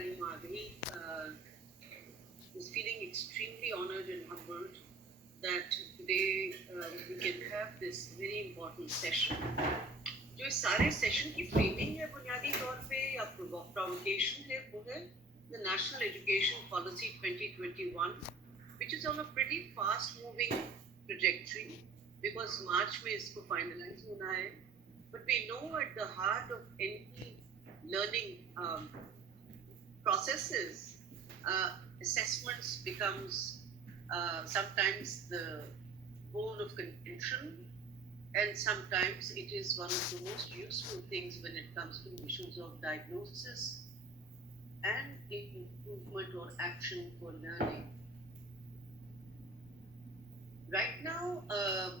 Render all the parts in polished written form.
Idara-e-Taleem-o-Aagahi is feeling extremely honored and humbled that today we can have this very important session. जो इस सारे session की framing है बुनियादी तौर पे या प्रोवोकेशन है वो है the National Education Policy 2021, which is on a pretty fast moving trajectory because March में इसको finalize होना है. But we know at the heart of any learning processes, assessments becomes sometimes the bone of contention, and sometimes it is one of the most useful things when it comes to issues of diagnosis and improvement or action for learning. Right now,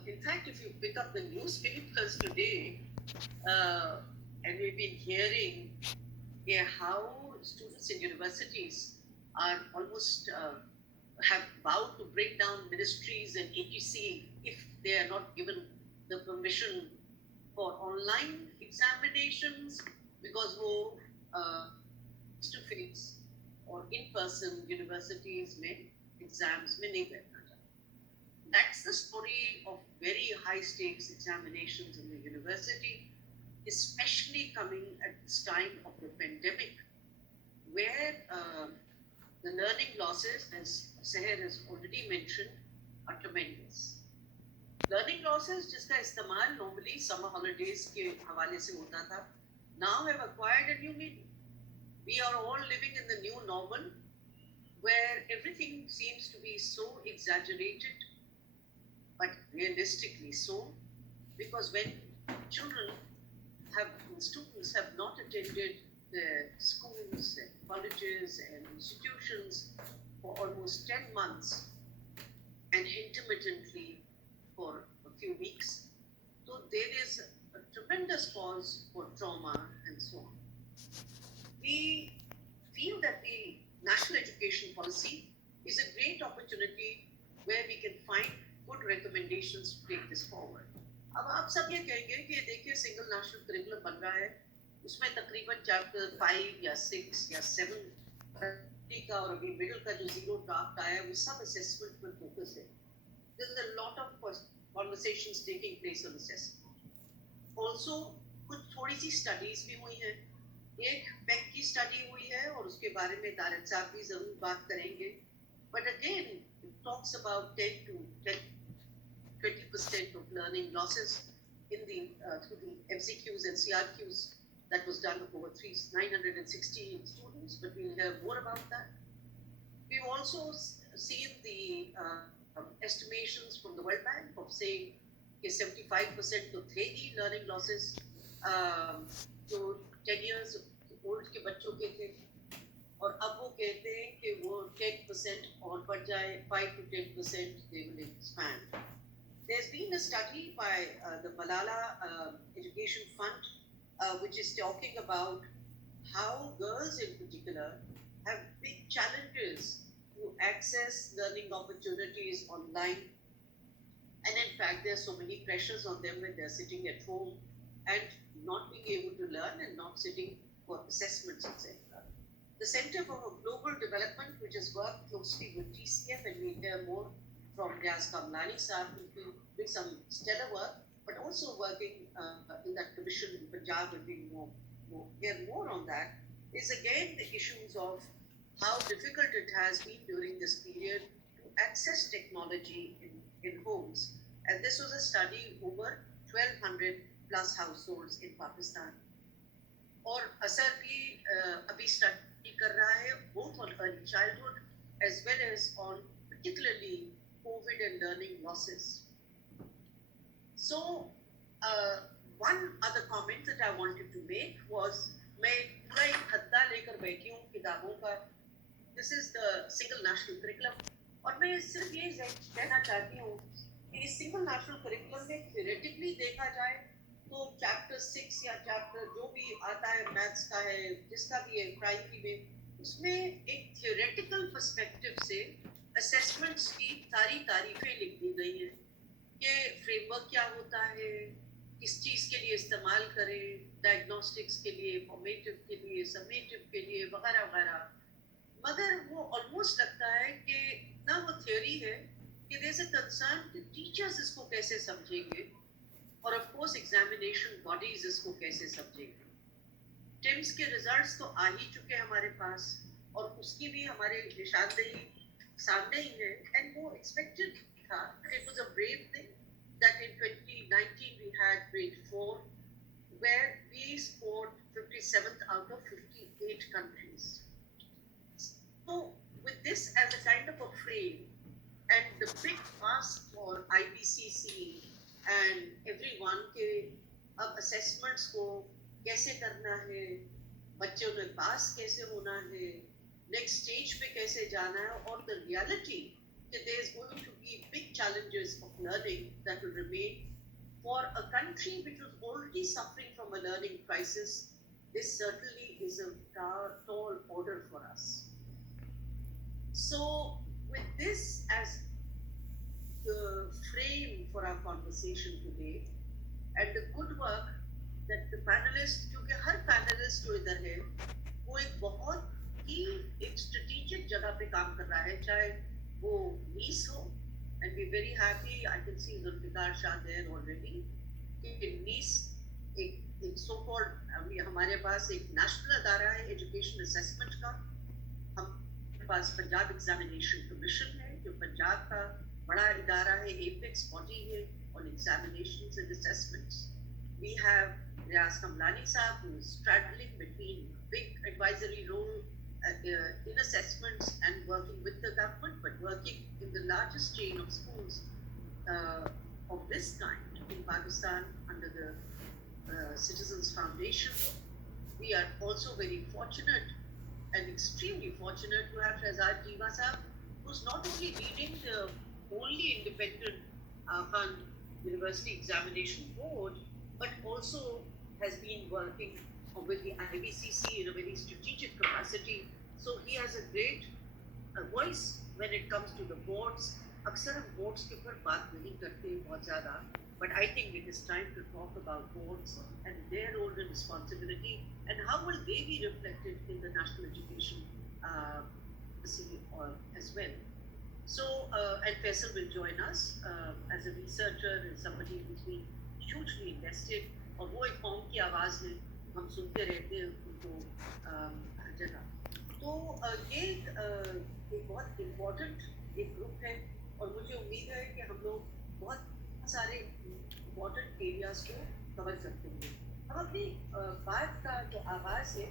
in fact, if you pick up the newspapers today, and we've been hearing how students in universities are almost have vowed to break down ministries and ATC if they are not given the permission for online examinations because wo face-to-face or in-person universities mein exams mein nahi baithna chahte. That's the story of very high-stakes examinations in the university, especially coming at this time of the pandemic, where the learning losses, as Seher has already mentioned, are tremendous. Learning losses, जिसका इस्तेमाल normally summer holidays के हवाले से होता था, now have acquired a new meaning. We are all living in the new normal, where everything seems to be so exaggerated, but realistically so, because when students have not attended the schools and colleges and institutions for almost 10 months and intermittently for a few weeks. So there is a tremendous cause for trauma and so on. We feel that the National Education Policy is a great opportunity where we can find good recommendations to take this forward. अब आप सब ये कहेंगे कि देखिए single national curriculum बन रहा है, उसमें तकरीबन चैप्टर 5 या 6 या 7 का और अभी मिडिल का जो जीरो ड्राफ्ट आया है वो सब असेसमेंट पर फोकस है. There is a lot of conversations taking place on assessment. Also कुछ थोड़ी सी स्टडीज भी हुई हैं. एक पैक की स्टडी हुई है और उसके बारे में तारिक साहब भी जरूर बात करेंगे. But again, it talks about 10 to 20% of learning losses in the through the MCQs and CRQs that was done over 916 students, but we'll hear more about that. We've also seen the estimations from the World Bank of saying कि 75% तो थे ही learning losses जो 10 years old के बच्चों के थे, और अब वो कहते हैं कि वो 10% और बढ़ जाए, 5 to 10% they will expand. There's been a study by the Baela Education Fund, which is talking about how girls in particular have big challenges to access learning opportunities online. And in fact, there's so many pressures on them when they're sitting at home and not being able to learn and not sitting for assessments, etc. The Center for Global Development, which has worked closely with TCF, and we'll hear more from Riaz Kamlani sir, who's been doing some stellar work, but also working in that commission in Punjab, and we'll hear more on that, is again the issues of how difficult it has been during this period to access technology in homes. And this was a study over 1,200 plus households in Pakistan. और असर भी अभी study कर रहा है both on early childhood as well as on particularly COVID and learning losses. So one other comment that I wanted to make was मैं पूरा एक खत्ता लेकर बैठी हूँ किताबों का. This is the single national curriculum, और मैं सिर्फ ये कहना चाहती हूँ कि इस single national curriculum में theoretically देखा जाए तो चैप्टर 6 या चैप्टर जो भी आता है मैथ्स का है, जिसका भी है प्राइमरी में, उसमें एक थियोरेटिकल पर्सपेक्टिव से असेसमेंट्स की सारी तारीफें लिख दी गई हैं कि फ्रेमवर्क क्या होता है, किस चीज़ के लिए इस्तेमाल करें, डायग्नोस्टिक्स के लिए, फॉर्मेटिव के लिए, समेटिव के लिए, वगैरह वगैरह। मगर वो ऑलमोस्ट लगता है कि ना वो थ्योरी है कि देयर इज अ कंसर्न कि टीचर्स इसको कैसे समझेंगे और ऑफ कोर्स एग्जामिनेशन बॉडीज इसको कैसे समझेंगे। टिम्स के रिजल्ट्स तो आ ही चुके हमारे पास और उसकी भी हमारे निशानदेही सामने ही है, एंड वो एक्सपेक्टेड था। It was a brave thing that in 2019 we had grade 4 where we scored 57th out of 58 countries. So with this as a kind of a frame and the big ask for IBCC and everyone के अब assessments को कैसे करना है, बच्चों ने पास कैसे होना है, next stage पे कैसे जाना है, और the reality that there is going to be big challenges of learning that will remain for a country which was already suffering from a learning crisis. This certainly is a tall order for us. So with this as the frame for our conversation today and the good work that the panelists, क्योंकि हर panelist जो इधर है वो एक बहुत ही एक strategic जगह पे काम कर रहा है, चाहे वो NEAS हो, and we're very happy. I can see Zulfikar Shah there already. कि NEAS एक so called हमारे पास एक national अदारा है education assessment का, हमारे पास पंजाब एग्जामिनेशन कमीशन है जो पंजाब का बड़ा इदारा है, apex body है on examinations and assessments. We have Riaz Kamlani sahab who is straddling between big advisory role in assessments and working with the government, but working in the largest chain of schools of this kind in Pakistan under the Citizens Foundation. We are also very fortunate and extremely fortunate to have Shehzad Jeeva sahab, who's not only leading the only independent Khan University Examination Board, but also has been working with the IBCC in a very strategic capacity. So he has a great voice when it comes to the boards. अक्सर हम boards के ऊपर बात नहीं करते बहुत ज़्यादा, but I think it is time to talk about boards and their role and responsibility and how will they be reflected in the national education policy as well. So, and Faisal will join us as a researcher and somebody who's been hugely invested, और वो एक कौम की आवाज़ है, हम सुनते रहते हैं उनको हर जगह। तो ये एक बहुत इम्पोर्टेंट एक ग्रुप है और मुझे उम्मीद है कि हम लोग बहुत सारे इम्पोर्टेंट एरियाज को कवर करते हैं। हम अपनी बात का जो आगाज़ है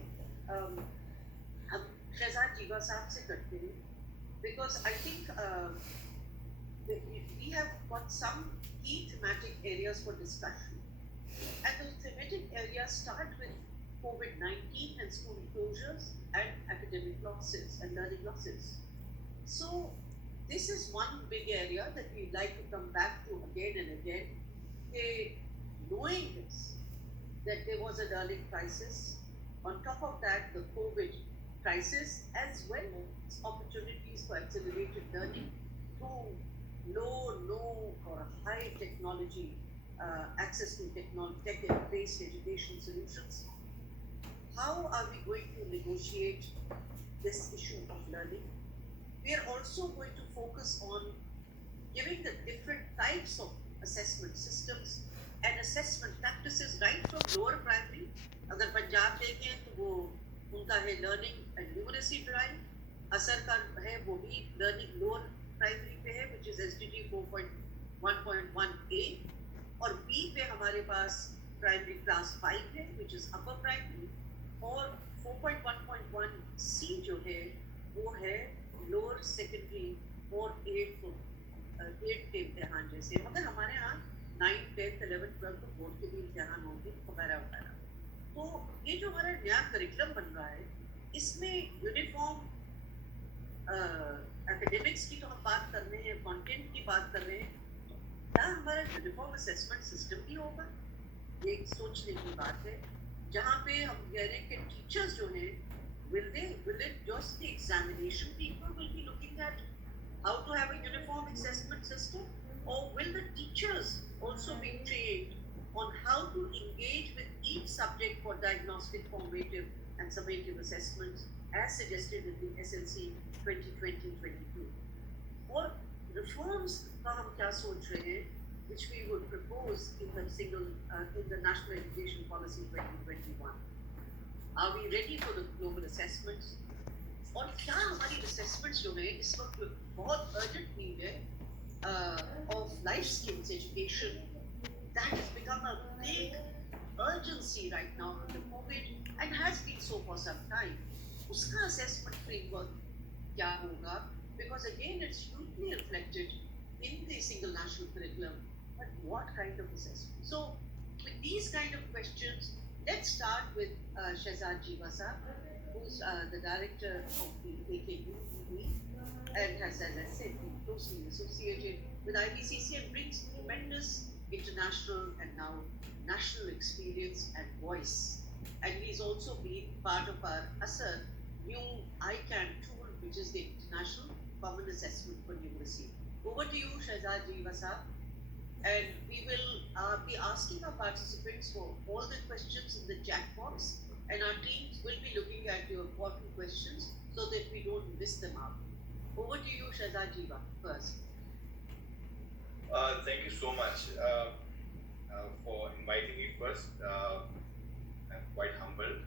हम शहजाद जीवा साहब से करते हैं, because I think we have got some key thematic areas for discussion. And those thematic areas start with COVID-19 and school closures and academic losses and learning losses. So this is one big area that we'd like to come back to again and again. Knowing this, that there was a learning crisis, on top of that the COVID crisis, as well as opportunities for accelerated learning through low or high technology access to tech-based education solutions. How are we going to negotiate this issue of learning? We are also going to focus on giving the different types of assessment systems and assessment practices right from lower primary. अगर पंजाब देखें तो वो उनका है learning and numeracy drive, असर का है वो भी learning lower primary पे है, which is SDG 4.1.1A, और B पे हमारे पास प्राइमरी क्लास 5 है which is upper primary, और 4.1.1C जो है वो है लोअर सेकेंडरी और 8 के इम्तिहान जैसे, मगर हमारे यहाँ 9, 10, 11, 12 तो बोर्ड के भी इम्तिहान होंगे वगैरह वगैरह। तो ये जो हमारा नया करिकुलम बन रहा है इसमें यूनिफॉर्म एकेडमिक्स की तो हम बात कर रहे हैं, कंटेंट की बात कर रहे हैं, क्या हमारा यूनिफॉर्म असेसमेंट सिस्टम भी होगा? ये एक सोचने की बात है, जहाँ पे हम कह रहे हैं कि टीचर्स जो हैं will it just the examination people will be looking at how to have a uniform assessment system, or will the teachers also be trained on how to engage with each subject for diagnostic, formative, and summative assessments as suggested in the SLC 2020-22. What reforms का हम क्या सोच रहे हैं, which we would propose in the National Education Policy 2021? Are we ready for the global assessments? और क्या हमारी assessments जो हैं इस वक्त बहुत urgent need है of life skills education that has become a big urgency right now under COVID and has been so for some time. उसका assessment framework क्या होगा? Because again, it's hugely reflected in the single national curriculum. But what kind of assessment? So, with these kind of questions, let's start with Shehzad Jeeva sir, who's the director of the AKUEB and has, as I said, been closely associated with IBCC and brings tremendous international and now national experience and voice. And he's also been part of our ASAR new ICAN tool, which is the International Common Assessment for Numeracy. Over to you, Shehzad Jeeva sir. And we will be asking our participants for all the questions in the chat box, and our teams will be looking at your important questions so that we don't miss them out. Over to you, Shehzad Jeeva, first. Thank you so much for inviting me first. I'm quite humbled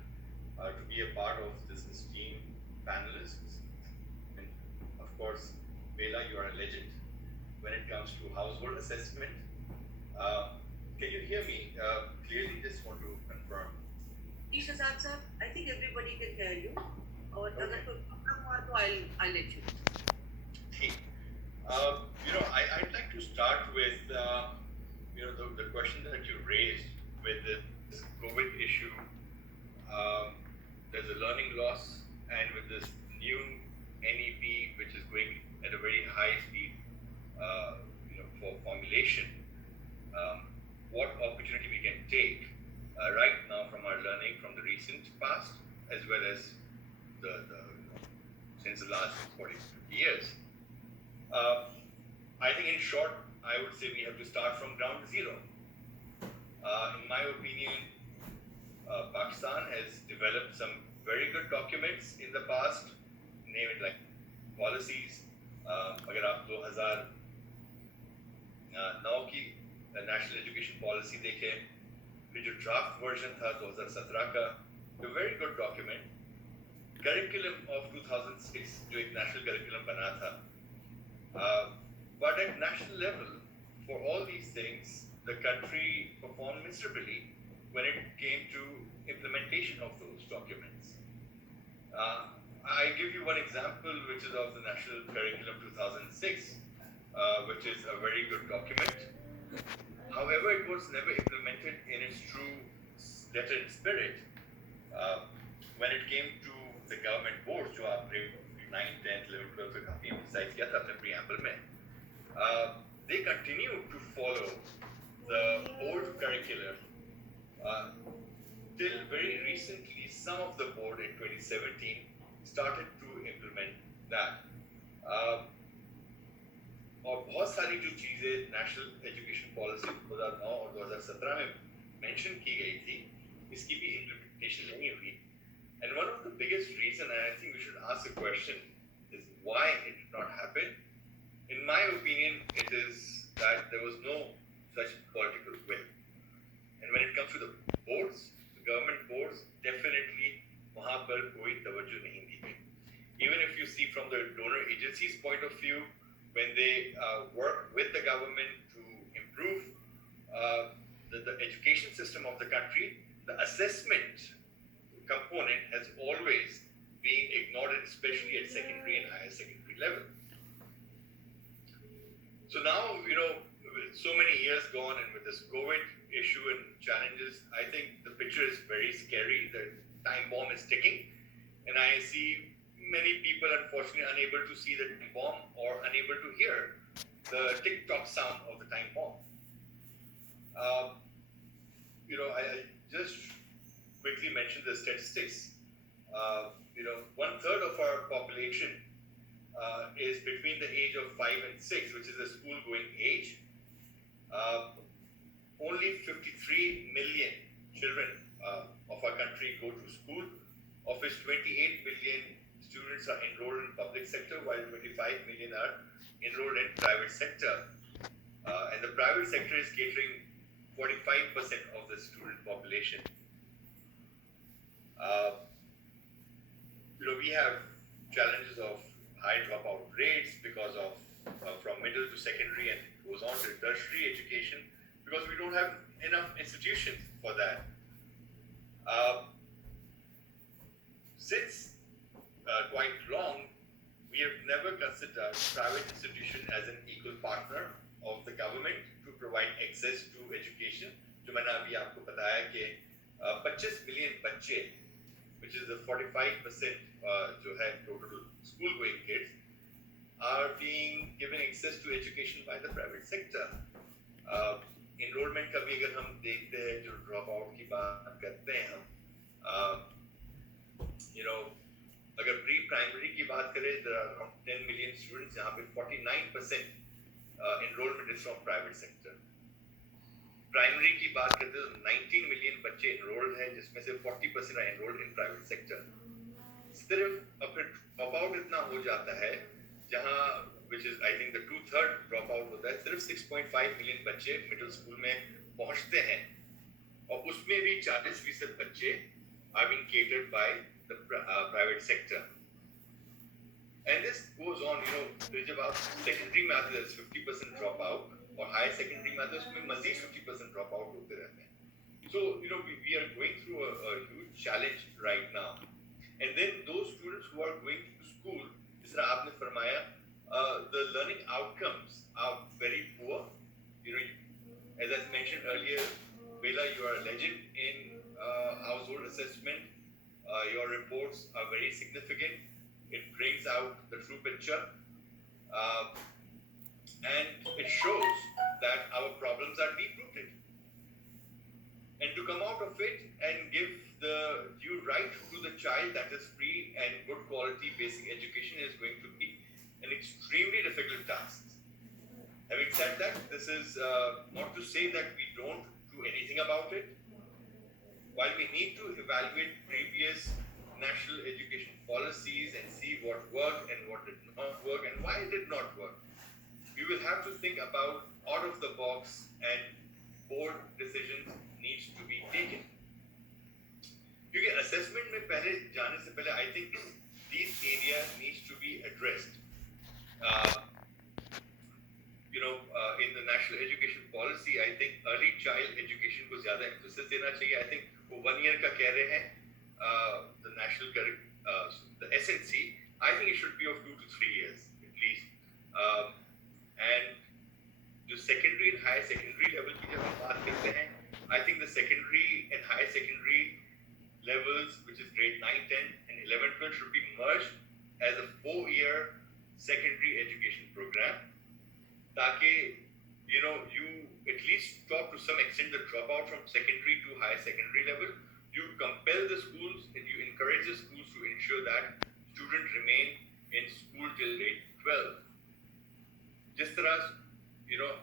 to be a part of this esteemed panelists. And of course, Baela, you are a legend when it comes to household assessment. Can you hear me clearly? Just want to confirm. Shehzad sir, I think everybody can hear you. Or okay. I'll let you. Okay. I'd like to start with the question that you raised with this COVID issue. There's a learning loss, and with this new NEP, which is going at a very high speed, for formulation, what opportunity we can take right now from our learning from the recent past, as well as the since the last 40, 50 years. I think in short, I would say we have to start from ground zero. In my opinion, Pakistan has developed some very good documents in the past, name it like policies. अगर आप 2009 की national education policy देखें, फिर जो draft version था 2017 का, a very good document. Curriculum of 2006 जो एक नेशनल करिकुलम बना था, but at national level, for all these things, the country performed miserably when it came to implementation of those documents. I give you one example, which is of the National Curriculum 2006, which is a very good document. However, it was never implemented in its true letter and spirit. When it came to the government boards, जो आपने 9th, 10th, 11th, 12th में काफी emphasize किया था अपने preamble में, they continue to follow the old curriculum till very recently. Some of the board in 2017 started to implement that. और बहुत सारी जो चीजें नेशनल एजुकेशन पॉलिसी 2009 और 2017 में मेंशन की गई थी, इसकी भी इम्प्लीमेंटेशन नहीं हुई. And one of the biggest reason, and I think we should ask the question, is why it did not happen. In my opinion, it is that there was no such political will. And when it comes to the boards, the government boards, definitely वहाँ पर कोई तवज्जो नहीं दी गई. Even if you see from the donor agencies' point of view, when they work with the government to improve the education system of the country, the assessment component has always been ignored, especially at secondary and higher secondary level. So now, with so many years gone and with this COVID issue and challenges, I think the picture is very scary. The time bomb is ticking, and I see many people unfortunately unable to see the time bomb or unable to hear the tick-tock sound of the time bomb. I just quickly mention the statistics. 1/3 of our population is between the age of 5 and 6, which is the school-going age. Only only 53 million children of our country go to school, of which 28 million students are enrolled in public sector, while 25 million are enrolled in private sector. And the private sector is catering 45% of the student population. We have challenges of high dropout rates because of from middle to secondary and goes on to tertiary education, because we don't have enough institutions for that. Since quite long, we have never considered private institution as an equal partner of the government to provide access to education. जो मैंने अभी आपको बताया कि 25 million बच्चे, which is the 45% जो है total school going kids, are being given access to education by the private sector. Enrollment का भी अगर हम देखते हैं, जो drop out की बात करते हैं हम, अगर प्री प्राइमरी की बात करें, there are around 10 million students, जहाँ पे 49% enrollment is from private sector. Primary की बात करते हैं तो 19 million बच्चे enrolled हैं, जिसमें से 40% are enrolled in private sector. सिर्फ फिर drop out इतना हो जाता है, जहाँ which is I think the 2/3 drop out होता है, सिर्फ 6.5 million बच्चे middle school में पहुँचते हैं, और उसमें भी 40% बच्चे are being catered by the private sector. And this goes on, जब आप secondary में आते हैं 50% drop out, और higher secondary में आते हैं उसमें मज़ीद 50% drop out होते रहते हैं. So we are going through a huge challenge right now. And then those students who are going to school, जिस तरह आपने फरमाया, the learning outcomes are very poor. As I mentioned earlier, Baela, you are a legend in household assessment. Your reports are very significant. It brings out the true picture, and it shows that our problems are deep-rooted. And to come out of it and give the due right to the child, that is free and good quality basic education, is going to be an extremely difficult task. Having said that, this is not to say that we don't do anything about it. While we need to evaluate previous national education policies and see what worked and what did not work and why it did not work, we will have to think about out of the box, and board decisions needs to be taken. क्योंकि assessment में पहले जाने से पहले I think these areas needs to be addressed. In the national education policy, I think early child education को ज़्यादा emphasis देना चाहिए. I think वो 1 year का कह रहे हैं, the national the SNC. I think it should be of 2 to 3 years at least. And the secondary and higher secondary level की जब हम बात करते हैं, I think the secondary and higher secondary levels, which is grade 9, 10, and 11, 12, should be merged as a 4-year secondary education program. ताकि you at least stop to some extent the dropout from secondary to higher secondary level. You compel the schools and you encourage the schools to ensure that students remain in school till grade 12. जिस तरह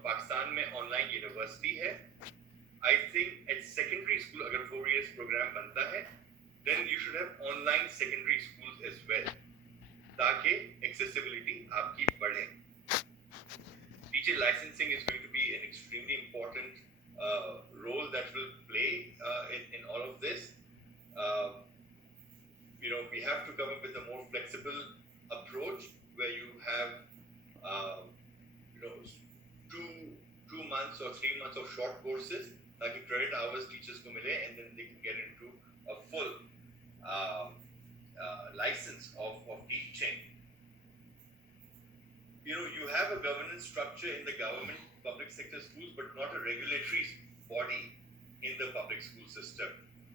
पाकिस्तान में online university है, I think at secondary school अगर 4 years program बनता है, then you should have online secondary schools as well, ताकि accessibility आपकी बढ़े. Teacher licensing is going to be an extremely important role that will play in all of this. We have to come up with a more flexible approach where you have 2 months or 3 months of short courses, ताकि credit hours teachers को मिले, and then they can get into a full license of teaching. You have a governance structure in the government public sector schools, but not a regulatory body in the public school system,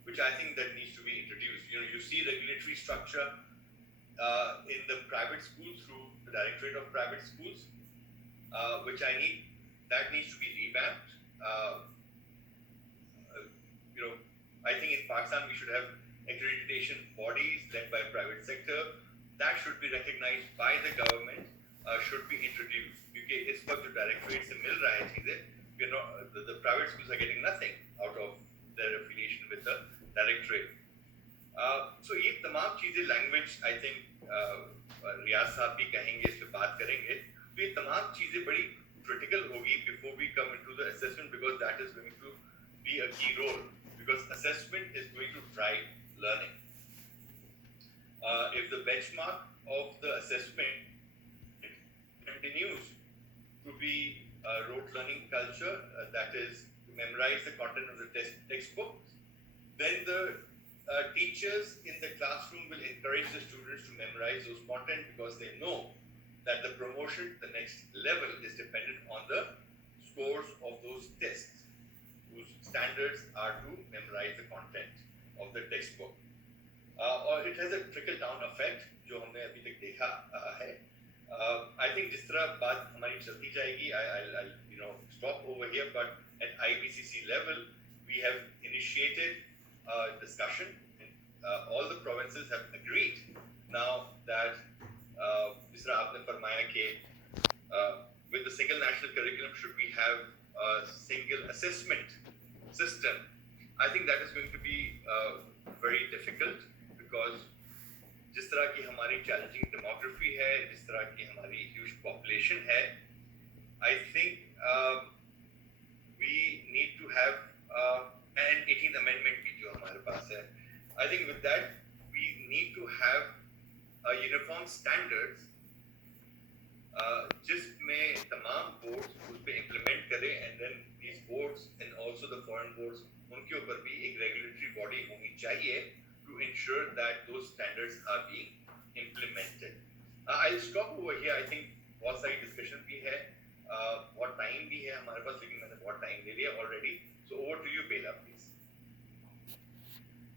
which I think that needs to be introduced. You see regulatory structure in the private schools through the Directorate of Private Schools, which that needs to be revamped. I think in Pakistan we should have accreditation bodies led by private sector that should be recognized by the government, should be introduced. क्योंकि इस वक्त जो directorate से मिल रहा है चीजें, the private schools are getting nothing out of their affiliation with the directorate. So ये तमाम चीजें language I think रियाज साहब भी कहेंगे, इस पे बात करेंगे, तो ये तमाम चीजें बड़ी critical होगी before we come into the assessment, because that is going to be a key role, because assessment is going to drive learning. If the benchmark of the assessment continues to be rote learning culture, that is to memorize the content of the textbook, then the teachers in the classroom will encourage the students to memorize those content, because they know that the promotion to the next level is dependent on the scores of those tests, whose standards are to memorize the content of the textbook. Or it has a trickle down effect, जो हमने अभी तक देखा है. I think जिस तरह बात हमारी चलती जाएगी, I'll stop over here, but at IBCC level we have initiated a discussion, and all the provinces have agreed now that जिस तरह आपने फरमाया कि with the single national curriculum should we have a single assessment system. I think that is going to be very difficult, because जिस तरह की हमारी challenging demography है, जिस तरह की हमारी huge population है, I think we need to have an 18th amendment भी जो हमारे पास है. I think with that we need to have uniform standards जिसमें तमाम boards उस पे implement करें, and then these boards and also the foreign boards, उनके ऊपर भी एक regulatory body होनी चाहिए to ensure that those standards are being implemented. I'll stop over here. I think बहुत सारी discussion भी है, बहुत time भी है हमारे पास, लेकिन मैंने बहुत time ले लिया already. So over to you, Baela, please.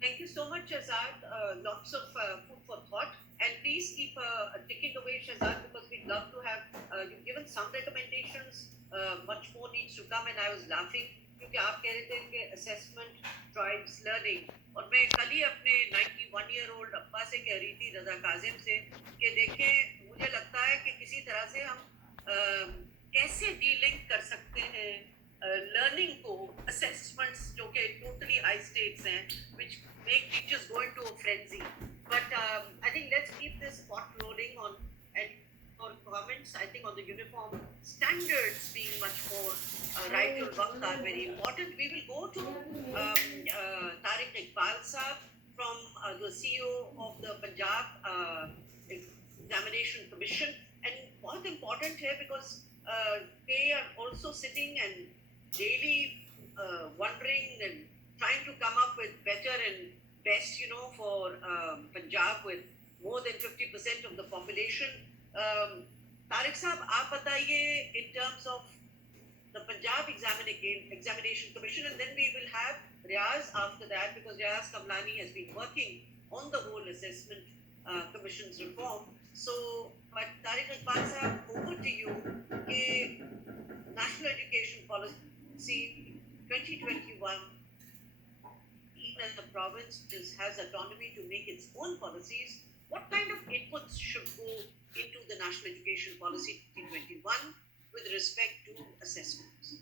Thank you so much, Shehzad. Lots of food for thought. And please keep ticking away, Shehzad, because we'd love to have, you've given some recommendations, much more needs to come, and I was laughing क्योंकि आप कह रहे थे कि assessment drives learning, और मैं कल ही अपने 91-year-old अब्बा से कह रही थी, रजा काजिम से, कि देखें मुझे लगता है कि किसी तरह से हम कैसे डीलिंक कर सकते हैं learning को assessments जो कि totally high stakes हैं, which make teachers go into a frenzy. But I think let's keep this pot rolling on, and for comments, I think on the uniform standards being much more right to waqt are very important. We will go to Tariq Iqbal Sahab from the CEO of the Punjab Examination Commission, and बहुत important है because they are also sitting and daily wondering and trying to come up with better and best, for Punjab with more than 50% of the population. Tariq Sahab, aap bataiye in terms of the Punjab Examination Commission, and then we will have Riaz after that, because Riaz Kamlani has been working on the whole assessment commission's reform. So, but Tariq Iqbal Sahab, over to you. National Education Policy 2021, even as the province has autonomy to make its own policies, what kind of inputs should go into the National Education Policy 2021 with respect to assessments?